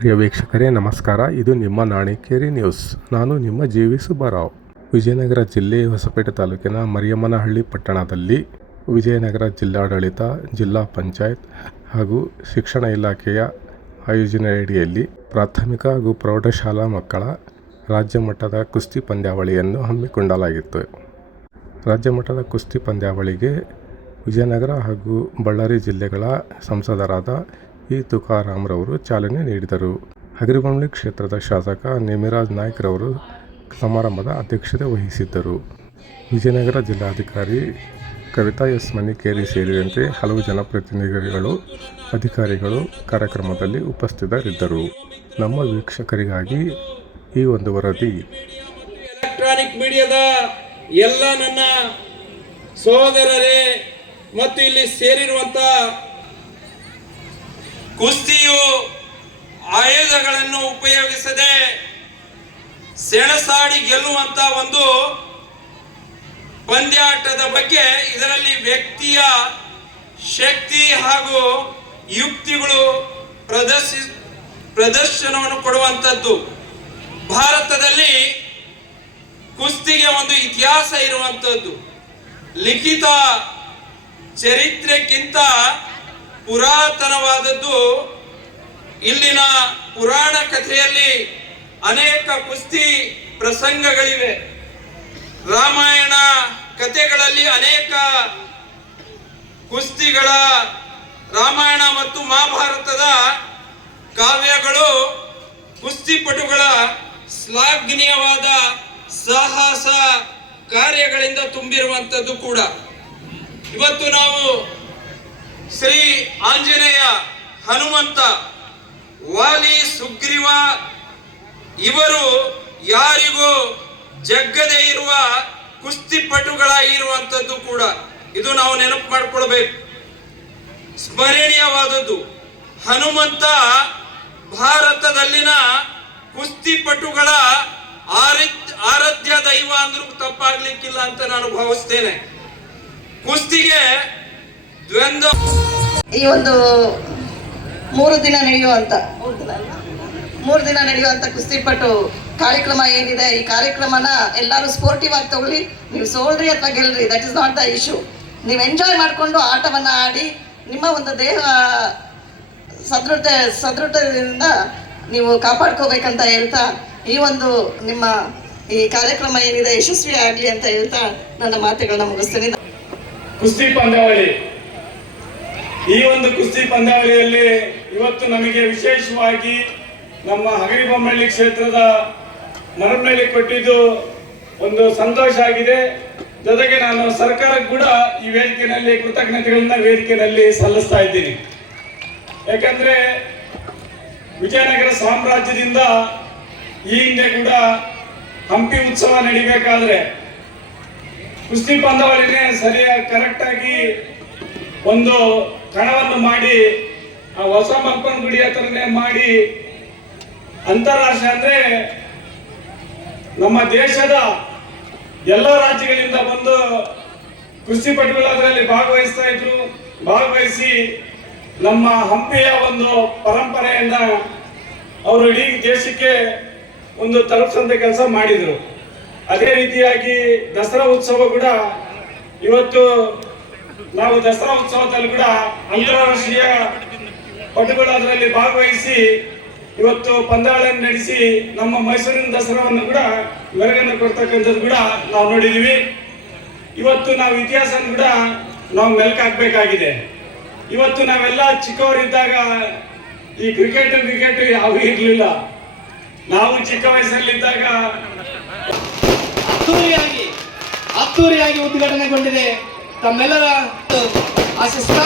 ಪ್ರಿಯ ವೀಕ್ಷಕರೇ, ನಮಸ್ಕಾರ. ಇದು ನಿಮ್ಮ ನಾಣಿಕೇರಿ ನ್ಯೂಸ್. ನಾನು ನಿಮ್ಮ ಜಿ ವಿ ಸುಬ್ಬರಾವ್. ವಿಜಯನಗರ ಜಿಲ್ಲೆ ಹೊಸಪೇಟೆ ತಾಲೂಕಿನ ಮರಿಯಮ್ಮನಹಳ್ಳಿ ಪಟ್ಟಣದಲ್ಲಿ ವಿಜಯನಗರ ಜಿಲ್ಲಾಡಳಿತ, ಜಿಲ್ಲಾ ಪಂಚಾಯತ್ ಹಾಗೂ ಶಿಕ್ಷಣ ಇಲಾಖೆಯ ಆಯೋಜನೆಯಡಿಯಲ್ಲಿ ಪ್ರಾಥಮಿಕ ಹಾಗೂ ಪ್ರೌಢಶಾಲಾ ಮಕ್ಕಳ ರಾಜ್ಯ ಮಟ್ಟದ ಕುಸ್ತಿ ಪಂದ್ಯಾವಳಿಯನ್ನು ಹಮ್ಮಿಕೊಳ್ಳಲಾಗಿತ್ತು. ರಾಜ್ಯ ಮಟ್ಟದ ಕುಸ್ತಿ ಪಂದ್ಯಾವಳಿಗೆ ವಿಜಯನಗರ ಹಾಗೂ ಬಳ್ಳಾರಿ ಜಿಲ್ಲೆಗಳ ಸಂಸದರಾದ ಇ ತುಕಾರಾಮ್ರವರು ಚಾಲನೆ ನೀಡಿದರು. ಹಗರಿಬೊಮ್ಮಳಿ ಕ್ಷೇತ್ರದ ಶಾಸಕ ನೇಮಿರಾಜ್ ನಾಯ್ಕ್ರವರು ಸಮಾರಂಭದ ಅಧ್ಯಕ್ಷತೆ ವಹಿಸಿದ್ದರು. ವಿಜಯನಗರ ಜಿಲ್ಲಾಧಿಕಾರಿ ಕವಿತಾ ಎಸ್. ಮನಿಕೇರಿ ಸೇರಿದಂತೆ ಹಲವು ಜನಪ್ರತಿನಿಧಿಗಳು, ಅಧಿಕಾರಿಗಳು ಕಾರ್ಯಕ್ರಮದಲ್ಲಿ ಉಪಸ್ಥಿತರಿದ್ದರು. ನಮ್ಮ ವೀಕ್ಷಕರಿಗಾಗಿ ಈ ಒಂದು ವರದಿ. ಎಲೆಕ್ಟ್ರಾನಿಕ್ ಮೀಡಿಯಾದ ಎಲ್ಲ ನನ್ನ ಸಹೋದರರೇ ಮತ್ತು ಇಲ್ಲಿ ಸೇರಿರುವಂತ ಕುಸ್ತಿಯು ಆಯುಧಗಳನ್ನು ಉಪಯೋಗಿಸದೆ ಸೆಣಸಾಡಿ ಗೆಲ್ಲುವಂತ ಒಂದು ಪಂದ್ಯಾಟದ ಬಗ್ಗೆ ಇದರಲ್ಲಿ ವ್ಯಕ್ತಿಯ ಶಕ್ತಿ ಹಾಗೂ ಯುಕ್ತಿಗಳು ಪ್ರದರ್ಶಿ, ಪ್ರದರ್ಶನವನ್ನು ಕೊಡುವಂಥದ್ದು ಭಾರತದಲ್ಲಿ ಕುಸ್ತಿಗೆ ಒಂದು ಇತಿಹಾಸ ಇರುವಂಥದ್ದು ಲಿಖಿತ ಚರಿತ್ರೆಕ್ಕಿಂತ ಪುರಾತನವಾದದ್ದು ಇಲ್ಲಿನ ಪುರಾಣ ಕಥೆಯಲ್ಲಿ ಅನೇಕ ಕುಸ್ತಿ ಪ್ರಸಂಗಗಳಿವೆ. ರಾಮಾಯಣ ಕಥೆಗಳಲ್ಲಿ ಅನೇಕ ಕುಸ್ತಿಗಳ ರಾಮಾಯಣ ಮತ್ತು ಮಹಾಭಾರತದ ಕಾವ್ಯಗಳು ಕುಸ್ತಿಪಟುಗಳ ಶ್ಲಾಘನೀಯವಾದ ಸಾಹಸ ಕಾರ್ಯಗಳಿಂದ ತುಂಬಿರುವಂಥದ್ದು ಕೂಡ. ಇವತ್ತು ನಾವು ಶ್ರೀ ಆಂಜನೇಯ ಹನುಮಂತ ವಾಲಿ ಸುಗ್ರೀವ ಇವರು ಯಾರಿಗೂ ಜಗ್ಗದೆ ಇರುವ ಕುಸ್ತಿಪಟುಗಳಾಗಿರುವಂಥದ್ದು ಕೂಡ ಇದು ನಾವು ನೆನಪು ಮಾಡಿಕೊಳ್ಬೇಕು. ಸ್ಮರಣೀಯವಾದದ್ದು. ಹನುಮಂತ ಭಾರತದಲ್ಲಿನ ಕುಸ್ತಿಪಟುಗಳ ಆರಾಧ್ಯ ದೈವ ಅಂದ್ರೂ ತಪ್ಪಾಗ್ಲಿಕ್ಕಿಲ್ಲ ಅಂತ ನಾನು ಭಾವಿಸ್ತೇನೆ. ಕುಸ್ತಿಗೆ ಈ ಒಂದು ಮೂರು ದಿನ ನಡೆಯುವಂತ ಮೂರು ದಿನ ನಡೆಯುವಂತ ಕುಸ್ತಿಪಟ್ಟು ಕಾರ್ಯಕ್ರಮ ಏನಿದೆ ಈ ಕಾರ್ಯಕ್ರಮನ ಎಲ್ಲರೂ ಸ್ಪೋರ್ಟಿವ್ ಆಗಿ ತಗೊಳ್ಳಿ. ನೀವು ಸೋಲ್ರಿ ಅಥವಾ ಗೆಲ್ರಿ that is not the issue ನೀವು ಎಂಜಾಯ್ ಮಾಡಿಕೊಂಡು ಆಟವನ್ನ ಆಡಿ ನಿಮ್ಮ ಒಂದು ದೇಹ ಸದೃಢ ಸದೃಢದಿಂದ ನೀವು ಕಾಪಾಡ್ಕೋಬೇಕಂತ ಹೇಳ್ತಾ ಈ ಒಂದು ನಿಮ್ಮ ಈ ಕಾರ್ಯಕ್ರಮ ಏನಿದೆ ಯಶಸ್ವಿ ಆಗಲಿ ಅಂತ ಹೇಳ್ತಾ ನನ್ನ ಮಾತುಗಳನ್ನ ಮುಗಿಸ್ತೇನೆ. ಕುಸ್ತಿ ಪಂದ್ಯಾವಳಿ. ಈ ಒಂದು ಕುಸ್ತಿ ಪಂದ್ಯಾವಳಿಯಲ್ಲಿ ಇವತ್ತು ನಮಗೆ ವಿಶೇಷವಾಗಿ ನಮ್ಮ ಹಗರಿಬೊಮ್ಮಳ್ಳಿ ಕ್ಷೇತ್ರದ ಮರಮನಳ್ಳಿ ಕೊಟ್ಟಿದ್ದು ಒಂದು ಸಂತೋಷ ಆಗಿದೆ. ಜೊತೆಗೆ ನಾನು ಸರ್ಕಾರ ಕೂಡ ಈ ವೇದಿಕೆಯಲ್ಲಿ ಕೃತಜ್ಞತೆಗಳನ್ನ ವೇದಿಕೆಯಲ್ಲಿ ಸಲ್ಲಿಸ್ತಾ ಇದ್ದೀನಿ. ಯಾಕಂದ್ರೆ ವಿಜಯನಗರ ಸಾಮ್ರಾಜ್ಯದಿಂದ ಈ ಹಿಂದೆ ಕೂಡ ಹಂಪಿ ಉತ್ಸವ ನಡಿಬೇಕಾದ್ರೆ ಕುಸ್ತಿ ಪಂದ್ಯಾವಳಿನೇ ಸರಿಯಾಗಿ ಕರೆಕ್ಟಾಗಿ ಒಂದು ಕಣವನ್ನು ಮಾಡಿ, ಆ ಹೊಸ ಮಕ್ಕಳ ಗುಡಿ ಹತ್ರನೇ ಮಾಡಿ, ಅಂತಾರಾಷ್ಟ್ರೀಯ ಅಂದ್ರೆ ನಮ್ಮ ದೇಶದ ಎಲ್ಲ ರಾಜ್ಯಗಳಿಂದ ಬಂದು ಕೃಷಿ ಪಟುಗಳು ಅದರಲ್ಲಿ ಭಾಗವಹಿಸ್ತಾ ಇದ್ರು. ಭಾಗವಹಿಸಿ ನಮ್ಮ ಹಂಪಿಯ ಒಂದು ಪರಂಪರೆಯನ್ನ ಅವರು ಇಡೀ ದೇಶಕ್ಕೆ ಒಂದು ತಲುಪಿಸಂತ ಕೆಲಸ ಮಾಡಿದ್ರು. ಅದೇ ರೀತಿಯಾಗಿ ದಸರಾ ಉತ್ಸವ ಕೂಡ ಇವತ್ತು ನಾವು ದಸರಾ ಉತ್ಸವದಲ್ಲಿ ಕೂಡ ಅಂತಾರಾಷ್ಟ್ರೀಯ ಪಟುಗಳು ಅದರಲ್ಲಿ ಭಾಗವಹಿಸಿ ಇವತ್ತು ಪಂದ್ಯಾವಳಿಯನ್ನು ನಡೆಸಿ ನಮ್ಮ ಮೈಸೂರಿನ ದಸರಾವನ್ನು ಕೂಡ ಮೆರಗನ್ನು ಕೊಡ್ತಕ್ಕಂಥದ್ದು ಕೂಡ ನಾವು ನೋಡಿದೀವಿ ಇವತ್ತು ನಾವು ಇತಿಹಾಸ ಕೂಡ ನಾವು ಮೆಲ್ಕು ಹಾಕ್ಬೇಕಾಗಿದೆ. ಇವತ್ತು ನಾವೆಲ್ಲ ಚಿಕ್ಕವರಿದ್ದಾಗ ಈ ಕ್ರಿಕೆಟ್ ಕ್ರಿಕೆಟ್ ಯಾವ ಇರಲಿಲ್ಲ. ನಾವು ಚಿಕ್ಕ ವಯಸ್ಸಲ್ಲಿದ್ದಾಗ ಅದ್ದೂರಿಯಾಗಿ ಅದ್ದೂರಿಯಾಗಿ ಉದ್ಘಾಟನೆಗೊಂಡಿದೆ ತಮ್ಮೆಲ್ಲರ ಆಶಿಸ್ತಾ